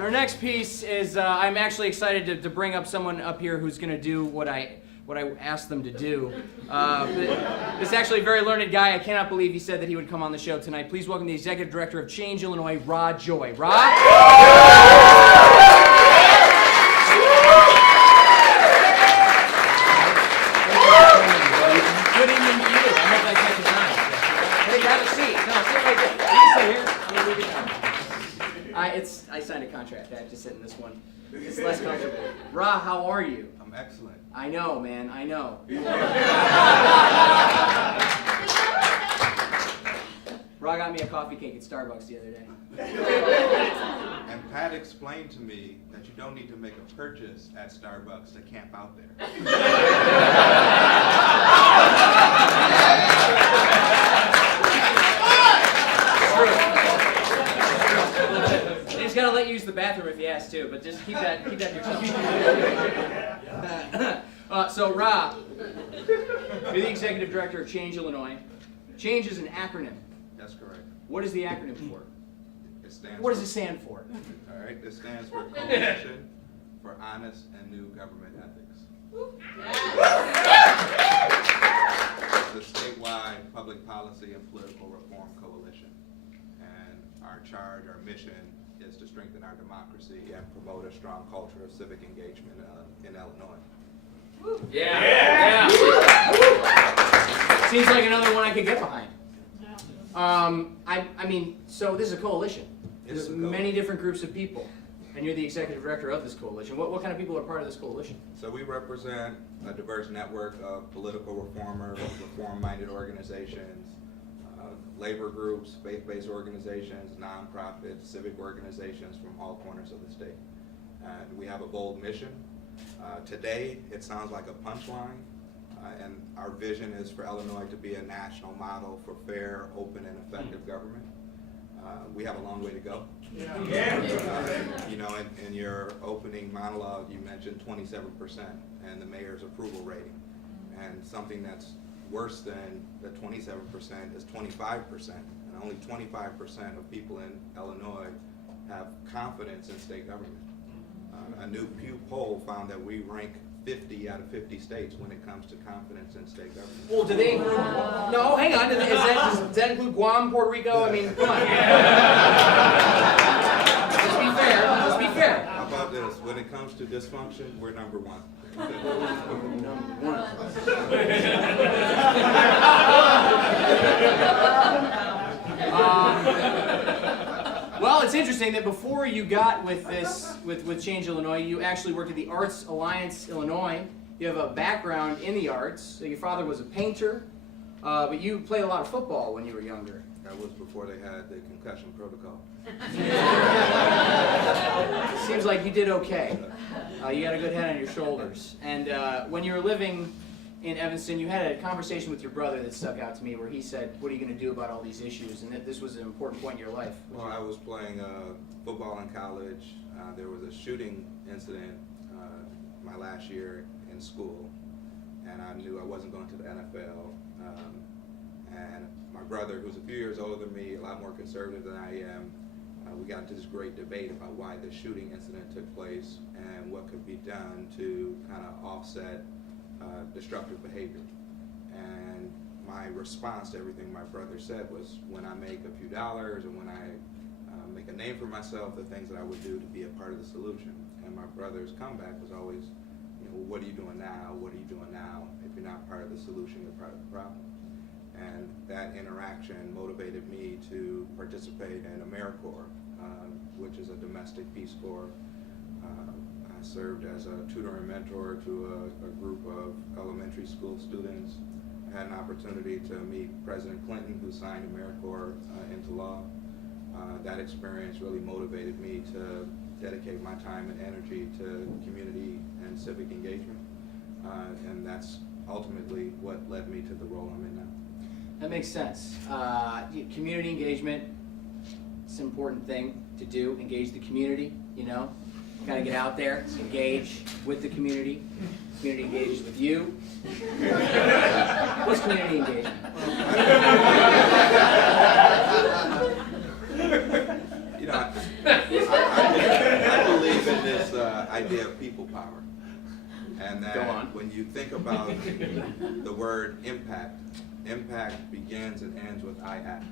Our next piece is, I'm actually excited to bring up someone up here who's going to do what I asked them to do. This is actually a very learned guy. I cannot believe he said that he would come on the show tonight. Please welcome the Executive Director of C.H.A.N.G.E, Illinois, Ra Joy. Ra? Good evening to you. I hope I catch your time. Hey, have a seat. No, sit right there. You can sit here. I'm going to leave it down. I signed a contract. I have to sit in this one. It's less comfortable. Ra, how are you? I'm excellent. I know, man. I know. Ra got me a coffee cake at Starbucks the other day. And Pat explained to me that you don't need to make a purchase at Starbucks to camp out there. He's got to let you use the bathroom if you ask too, but just keep that to yourself. So Ra, you're the Executive Director of C.H.A.N.G.E, Illinois. C.H.A.N.G.E is an acronym. That's correct. What is the acronym for? It stands What does it stand for? All right, it stands for Coalition for Honest and New Government Ethics. It's a statewide public policy and political reform coalition. And our charge, our mission, is to strengthen our democracy and promote a strong culture of civic engagement in Illinois. Yeah. Seems like another one I could get behind. I mean, so this is a coalition. There's many different groups of people, and you're the Executive Director of this coalition. What kind of people are part of this coalition? So we represent a diverse network of political reformers, reform-minded organizations, labor groups, faith-based organizations, nonprofits, civic organizations from all corners of the state. And we have a bold mission. Today, it sounds like a punchline, and our vision is for Illinois to be a national model for fair, open, and effective government. We have a long way to go. You know, in your opening monologue, you mentioned 27% and the mayor's approval rating. And something that's worse than the 27% is 25%. And only 25% of people in Illinois have confidence in state government. A new Pew poll found that we rank 50 out of 50 states when it comes to confidence in state government. Well, do they include... No, hang on. Does that include Guam, Puerto Rico? I mean, come on. Let's be fair. Let's be fair. How about this? When it comes to dysfunction, we're number one. Well, it's interesting that before you got with this, with C.H.A.N.G.E, Illinois, you actually worked at the Arts Alliance, Illinois. You have a background in the arts. So your father was a painter, but you played a lot of football when you were younger. That was before they had the concussion protocol. Seems like you did okay. You got a good head on your shoulders. And when you were living in Evanston, you had a conversation with your brother that stuck out to me where he said, what are you going to do about all these issues? And that this was an important point in your life. Well, I was playing football in college. There was a shooting incident my last year in school, and I knew I wasn't going to the NFL. And my brother, who's a few years older than me, a lot more conservative than I am, we got into this great debate about why the shooting incident took place and what could be done to kind of offset destructive behavior. And my response to everything my brother said was, when I make a few dollars and when I make a name for myself, the things that I would do to be a part of the solution. And my brother's comeback was always, you know, what are you doing now? What are you doing now? If you're not part of the solution, you're part of the problem. And that interaction motivated me to participate in AmeriCorps, which is a domestic Peace Corps. I served as a tutor and mentor to a group of elementary school students. I had an opportunity to meet President Clinton, who signed AmeriCorps into law. That experience really motivated me to dedicate my time and energy to community and civic engagement. And that's ultimately what led me to the role I'm in now. That makes sense. Community engagement, it's an important thing to do. Engage the community, you know. Gotta get out there, engage with the community. Community engages with you. What's community engagement? You know, I idea of people power. And Go that on. when you think about the word impact, impact begins and ends with I act.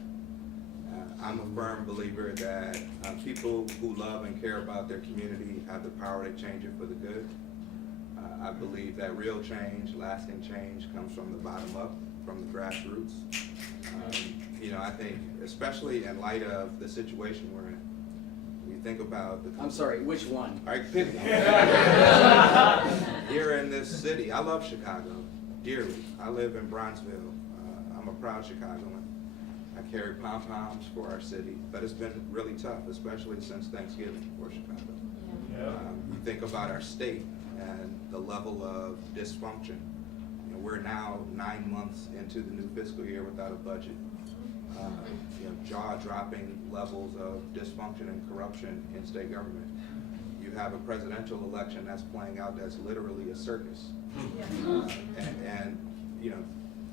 I'm a firm believer that people who love and care about their community have the power to change it for the good. I believe that real change, lasting change, comes from the bottom up, from the grassroots. You know, I think, especially in light of the situation we're in, we think about the... I'm sorry, which one? All right, pick one. Here in this city, I love Chicago dearly. I live in Bronxville. I'm a proud Chicagoan. I carry pom-poms for our city, but it's been really tough, especially since Thanksgiving for Chicago. Yeah. You think about our state and the level of dysfunction. You know, we're now 9 months into the new fiscal year without a budget. You know, jaw-dropping levels of dysfunction and corruption in state government. You have a presidential election that's playing out that's literally a circus. And you know,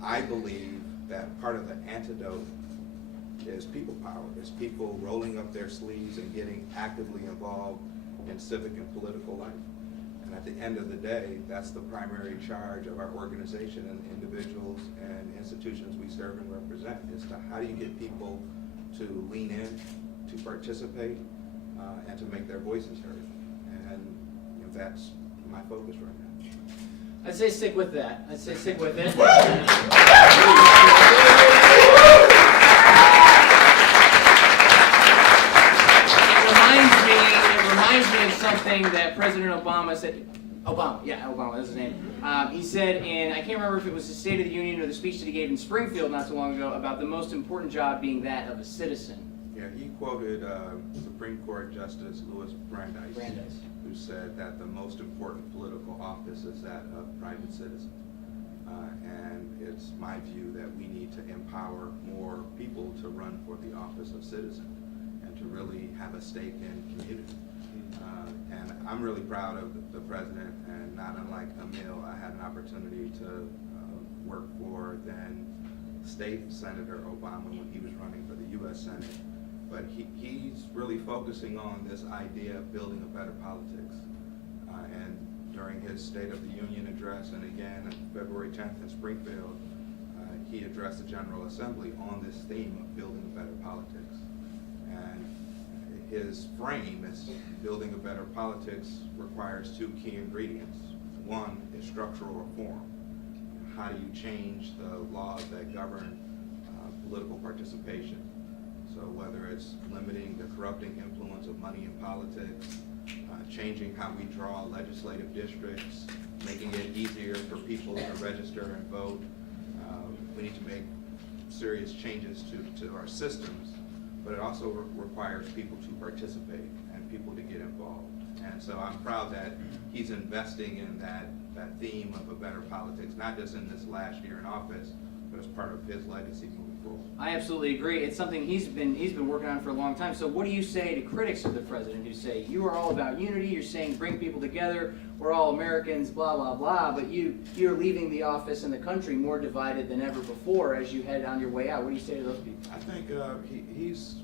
I believe that part of the antidote is people power. It's people rolling up their sleeves and getting actively involved in civic and political life. And at the end of the day, that's the primary charge of our organization and the individuals and institutions we serve and represent, is to how do you get people to lean in, to participate, and to make their voices heard. And you know, that's my focus right now. I'd say stick with that. I'd say stick with it. It reminds me of something that President Obama said. Obama, that's his name. He said in, I can't remember if it was the State of the Union or the speech that he gave in Springfield not so long ago, about the most important job being that of a citizen. Yeah, he quoted Supreme Court Justice Louis Brandeis, who said that the most important political office is that of private citizen. And it's my view that we need to empower more people to run for the office of citizen and to really have a stake in community. And I'm really proud of the president, and not unlike Emil, I had an opportunity to work for then State Senator Obama when he was running for the U.S. Senate. But he's really focusing on this idea of building a better politics. And during his State of the Union address, and again on February 10th in Springfield, he addressed the General Assembly on this theme of building a better politics. And his frame is building a better politics requires two key ingredients. One is structural reform. How do you change the laws that govern political participation? So whether it's limiting the corrupting influence of money in politics, changing how we draw legislative districts, making it easier for people to register and vote. We need to make serious changes to our systems, but it also requires people to participate and people to get involved. And so I'm proud that he's investing in that theme of a better politics, not just in this last year in office, but as part of his legacy moving forward. I absolutely agree. It's something he's been working on for a long time. So what do you say to critics of the president who say, you are all about unity, you're saying bring people together, we're all Americans, blah, blah, blah, but you're leaving the office and the country more divided than ever before as you head on your way out. What do you say to those people? I think he's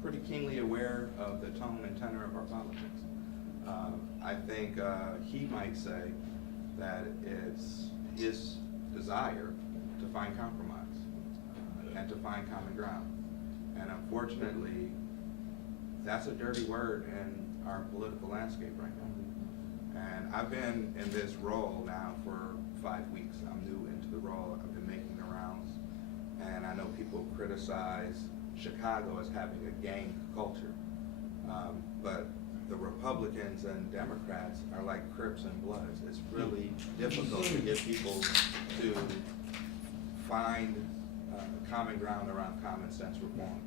pretty keenly aware of the tone and tenor of our politics. I think he might say that it's his desire to find compromise and to find common ground. And unfortunately, that's a dirty word in our political landscape right now. And I've been in this role now for 5 weeks. I'm new into the role. I've been making the rounds. And I know people criticize Chicago as having a gang culture. But the Republicans and Democrats are like Crips and Bloods. It's really difficult to get people to find common ground around common sense reforms.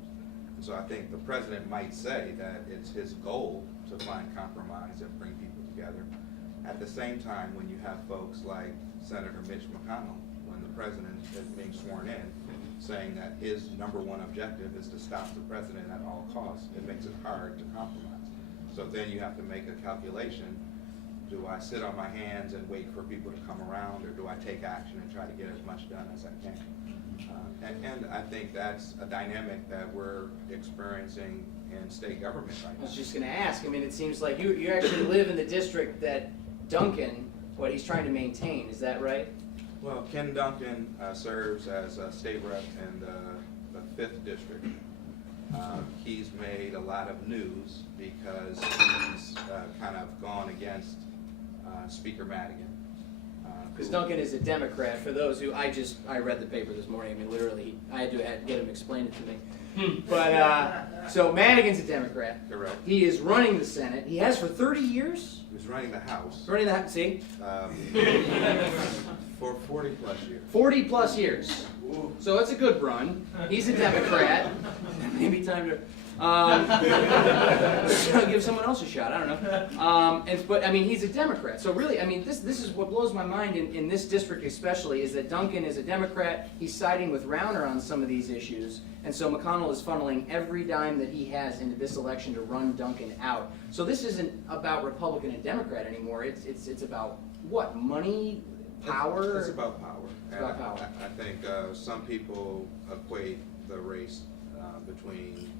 And so I think the president might say that it's his goal to find compromise and bring people together. At the same time, when you have folks like Senator Mitch McConnell, when the president is being sworn in, saying that his #1 objective is to stop the president at all costs, it makes it hard to compromise. So then you have to make a calculation. Do I sit on my hands and wait for people to come around, or do I take action and try to get as much done as I can? And I think that's a dynamic that we're experiencing in state government right I now. was just going to ask. I mean, it seems like you actually live in the district that Duncan, what he's trying to maintain. Is that right? Well, Ken Duncan serves as a state rep in the 5th district. He's made a lot of news because he's kind of gone against Speaker Madigan. Because Duncan is a Democrat. For those who, I read the paper this morning. I mean, literally, I had to get him explain it to me. But, so Madigan's a Democrat. Correct. He is running the Senate. He has for 30 years. Who's running the House Running the House, see? For 40 plus years. 40 plus years. So it's a good run. He's a Democrat. Maybe time to give someone else a shot. I don't know. But I mean, he's a Democrat. So really, I mean, this is what blows my mind in this district especially is that Duncan is a Democrat. He's siding with Rauner on some of these issues, and so McConnell is funneling every dime that he has into this election to run Duncan out. So this isn't about Republican and Democrat anymore. It's about what? Money, power. It's about power. It's about power. I think some people equate the race between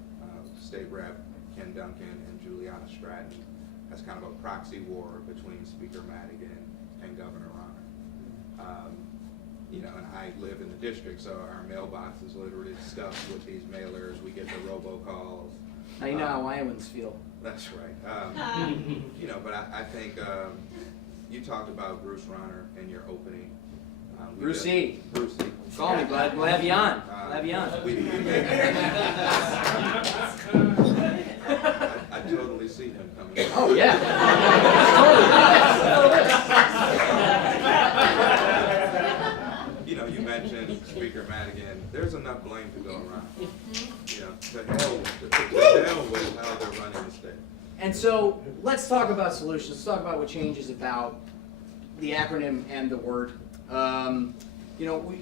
State Rep Ken Duncan and Juliana Stratton as kind of a proxy war between Speaker Madigan and Governor Rauner. You know, and I live in the district, so our mailbox is literally stuffed with these mailers. We get the robocalls. Now you know how Iowans feel. That's right. You know, but I think you talked about Bruce Rauner in your opening. Bruce E. Bruce E. Call me, bud. We'll have you on. We'll have you on. I totally see him coming in. Oh, yeah. You know, you mentioned Speaker Madigan. There's enough blame to go around. You know, to hell with how they're running the state. And so let's talk about solutions. Let's talk about what C.H.A.N.G.E is about, the acronym and the word. You know,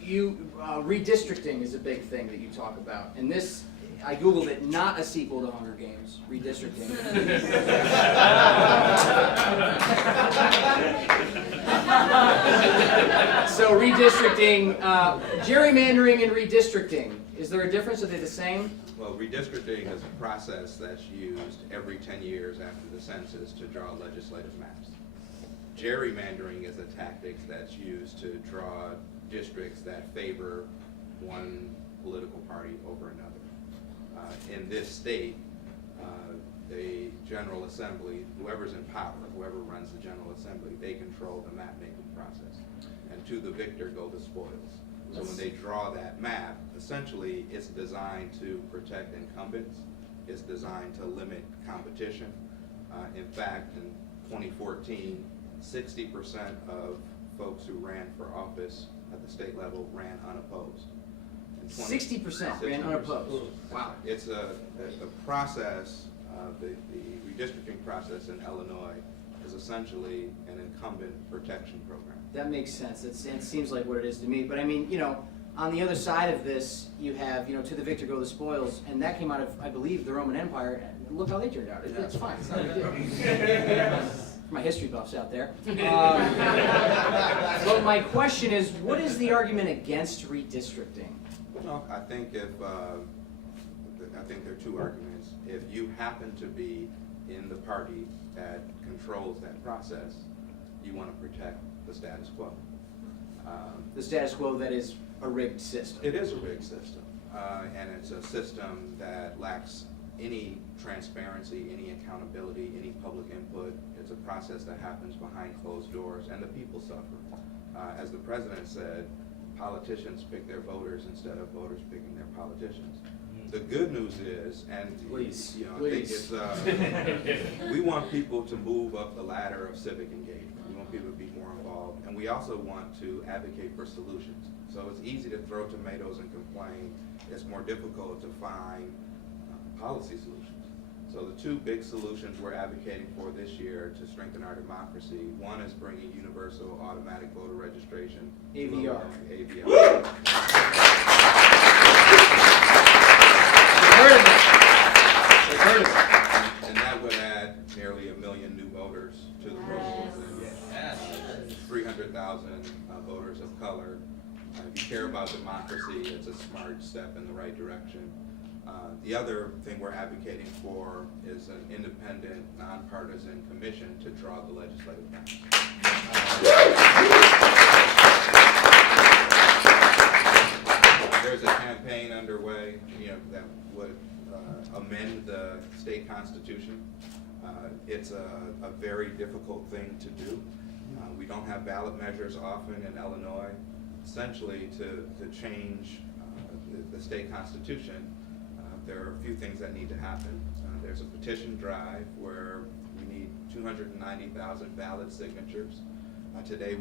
redistricting is a big thing that you talk about. And this, I Googled it, not a sequel to Hunger Games, redistricting. So redistricting, gerrymandering and redistricting, is there a difference? Are they the same? Well, redistricting is a process that's used every 10 years after the census to draw legislative maps. Gerrymandering is a tactic that's used to draw districts that favor one political party over another. In this state, the General Assembly, whoever's in power, whoever runs the General Assembly, they control the map-making process. And to the victor go the spoils. So when they draw that map, essentially it's designed to protect incumbents. It's designed to limit competition. In fact, in 2014, 60% of folks who ran for office at the state level ran unopposed. 60% ran unopposed. Wow. It's a process, the redistricting process in Illinois is essentially an incumbent protection program. That makes sense. It seems like what it is to me. But I mean, you know, on the other side of this, you have, you know, to the victor go the spoils, and that came out of, I believe, the Roman Empire. And look how they turned out. It's fine. It's not a big deal. For my history buffs out there. But my question is, what is the argument against redistricting? Well, I think there are two arguments. If you happen to be in the party that controls that process, you want to protect the status quo. The status quo that is a rigged system. It is a rigged system, and it's a system that lacks any transparency, any accountability, any public input. It's a process that happens behind closed doors, and the people suffer. As the president said, politicians pick their voters instead of voters picking their politicians. The good news is, and Please, you know, please. I think it's we want people to move up the ladder of civic engagement. We want people to be more involved, and we also want to advocate for solutions. So it's easy to throw tomatoes and complain. It's more difficult to find policy solutions. So the two big solutions we're advocating for this year to strengthen our democracy, one is bringing universal automatic voter registration. AVR. AVR. And that would add nearly 1 million new voters to the rolls, and 300,000 voters of color. If you care about democracy, it's a smart step in the right direction. The other thing we're advocating for is an independent, nonpartisan commission to draw the legislative balance. There's a campaign underway, that would amend the state constitution. It's a very difficult thing to do. We don't have ballot measures often in Illinois. Essentially, to change the state constitution, there are a few things that need to happen. There's a petition drive where we need 290,000 ballot signatures. Today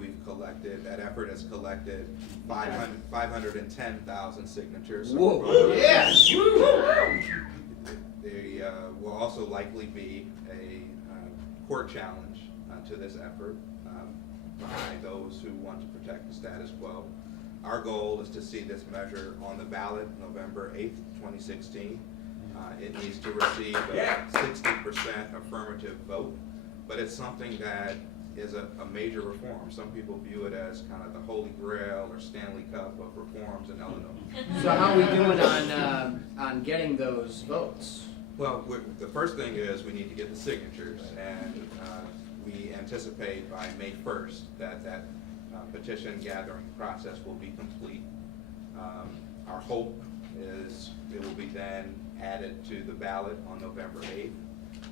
that effort has collected 510,000 signatures. Whoa, yes! There will also likely be a court challenge to this effort by those who want to protect the status quo. Our goal is to see this measure on the ballot November 8th, 2016. It needs to receive a 60% affirmative vote, but it's something that is a major reform. Some people view it as kind of the holy grail or Stanley Cup of reforms in Illinois. So how are we doing on getting those votes? Well, the first thing is we need to get the signatures, and we anticipate by May 1st that petition gathering process will be complete. Our hope is it will be then added to the ballot on November 8th.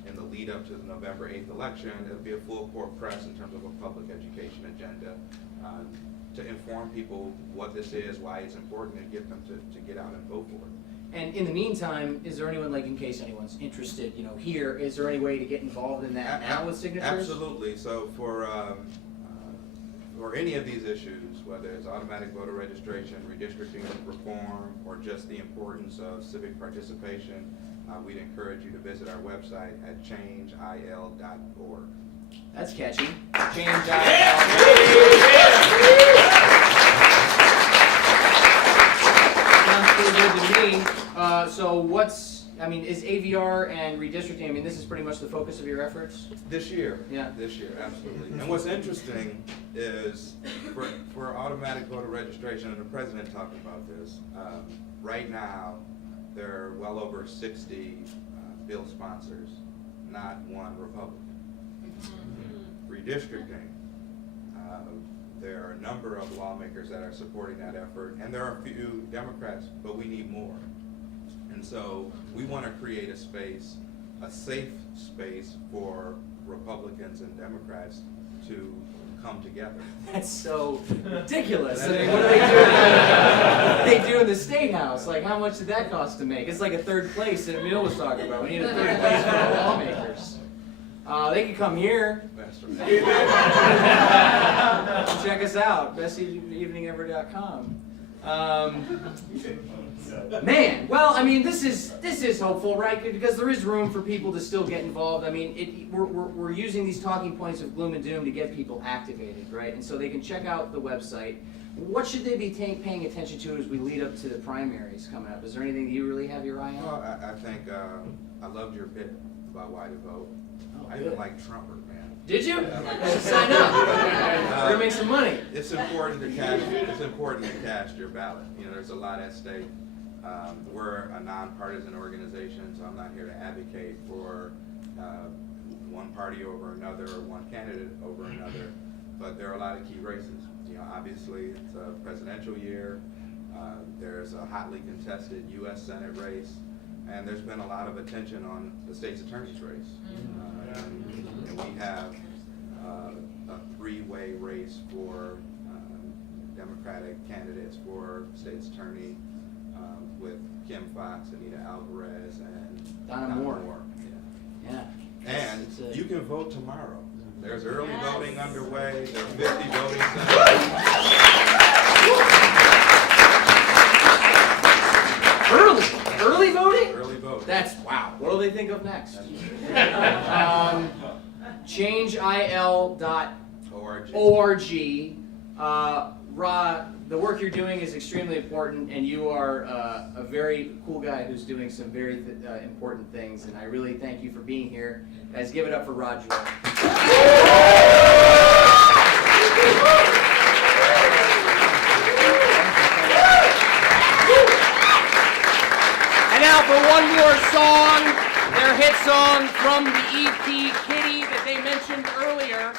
In the lead up to the November 8th election, it'll be a full court press in terms of a public education agenda to inform people what this is, why it's important, and get them to get out and vote for it. And in the meantime, is there anyone, like in case anyone's interested, here, is there any way to get involved in that now with signatures? Absolutely. So for any of these issues, whether it's automatic voter registration, redistricting reform, or just the importance of civic participation, we'd encourage you to visit our website at CHA.NG.org. That's catchy. Change. Sounds pretty good to me. So is AVR and redistricting, this is pretty much the focus of your efforts? This year. Yeah. This year, absolutely. And what's interesting is for automatic voter registration, and the president talked about this, right now, there are well over 60 bill sponsors, not one Republican. Redistricting, there are a number of lawmakers that are supporting that effort, and there are a few Democrats, but we need more. And so we want to create a space, a safe space for Republicans and Democrats to come together. That's so ridiculous. What do they do? They do in the State House. Like, how much did that cost to make? It's like a third place that Emil was talking about. We need a third place for the lawmakers. They can come here. That's right. Check us out, besteveningever.com. Man, well, this is hopeful, right? Because there is room for people to still get involved. We're using these talking points of gloom and doom to get people activated, right? And so they can check out the website. What should they be paying attention to as we lead up to the primaries coming up? Is there anything that you really have your eye on? Well, I think I loved your bit about why to vote. I even like Trumper, man. Did you? Sign up. We're gonna make some money. It's important to cast your ballot. There's a lot at stake. We're a nonpartisan organization, so I'm not here to advocate for one party over another or one candidate over another. But there are a lot of key races. Obviously it's a presidential year. There's a hotly contested U.S. Senate race, and there's been a lot of attention on the state's attorney's race. And we have a three-way race for Democratic candidates for state's attorney with Kim Foxx, Anita Alvarez, and Donna Moore. Yeah. And It's you can vote tomorrow. There's early voting underway. There are 50 voting centers. Early voting? Early voting. That's wow. What do they think of next? CHANGEIL.org. The work you're doing is extremely important, and you are a very cool guy who's doing some very important things, and I really thank you for being here. Guys, give it up for Rod Joy. And now for one more song, their hit song from the EP Kitty that they mentioned earlier.